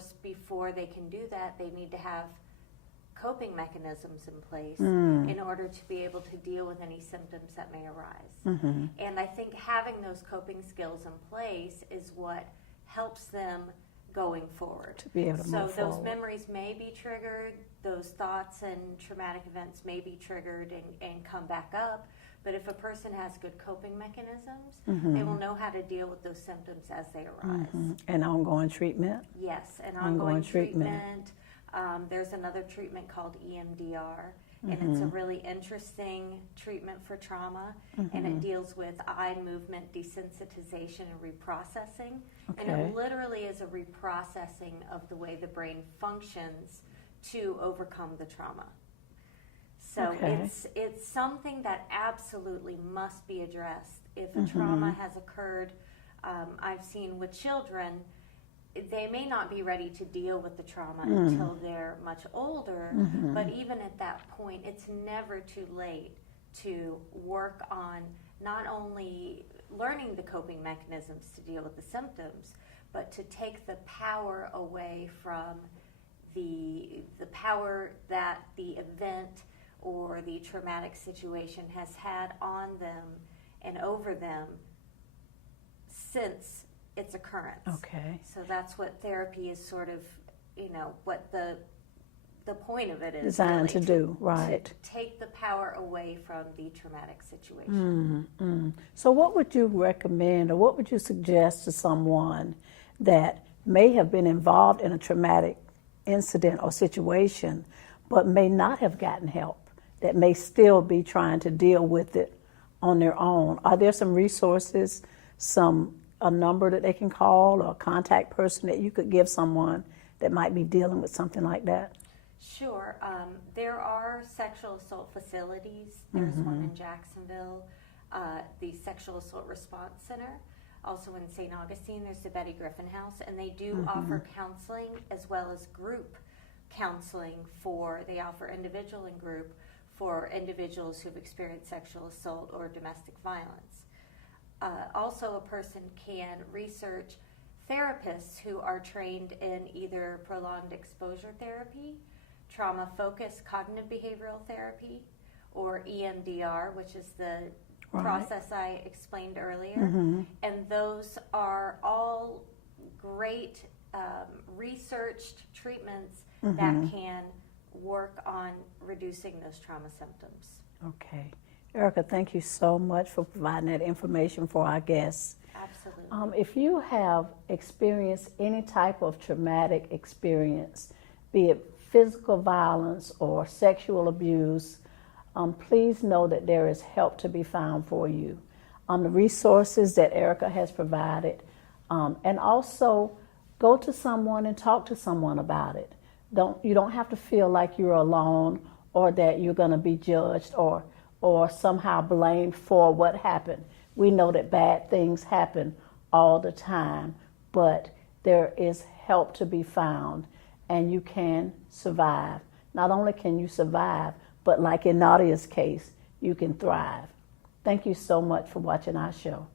course, before they can do that, they need to have coping mechanisms in place in order to be able to deal with any symptoms that may arise. And I think having those coping skills in place is what helps them going forward. To be able to move those forward. memories may be triggered, those thoughts and traumatic events may be triggered and come back up, but if a person has good coping mechanisms, they will know how to deal with those symptoms as they arise. And ongoing treatment? Yes, and ongoing treatment. There's another treatment called EMDR, and it's a really interesting treatment for trauma, and it deals with eye movement desensitization and reprocessing. Okay. And it literally is a reprocessing of the way the brain functions to overcome the trauma. So it's something that absolutely must be addressed. If a trauma has occurred, I've seen with children, they may not be ready to deal with the trauma until they're much older, but even at that point, it's never too late to work on not only learning the coping mechanisms to deal with the symptoms, but to take the power away from the power that the event or the traumatic situation has had on them and over them since its occurrence. Okay. So that's what therapy is sort of, what the point of it is. Designed really, to do, right. To take the power away from the traumatic situation. So what would you recommend or what would you suggest to someone that may have been involved in a traumatic incident or situation but may not have gotten help, that may still be trying to deal with it on their own? Are there some resources, a number that they can call or a contact person that you could give someone that might be dealing with something like that? Sure. There are sexual assault facilities. There's one in Jacksonville, the Sexual Assault Response Center. Also in St. Augustine, there's the Betty Griffin House, and they do offer counseling as well as group counseling they offer individual and group for individuals who've experienced sexual assault or domestic violence. Also, a person can research therapists who are trained in either prolonged exposure therapy, trauma-focused cognitive behavioral therapy, or EMDR, which is the process I explained earlier. And those are all great researched treatments that can work on reducing those trauma symptoms. Okay. Erica, thank you so much for providing that information for our guests. Absolutely. If you have experienced any type of traumatic experience, be it physical violence or sexual abuse, please know that there is help to be found for you. The resources that Erica has provided, and also go to someone and talk to someone about it. You don't have to feel like you're alone or that you're going to be judged or somehow blamed for what happened. We know that bad things happen all the time, but there is help to be found, and you can survive. Not only can you survive, but like in Nadia's case, you can thrive. Thank you so much for watching our show.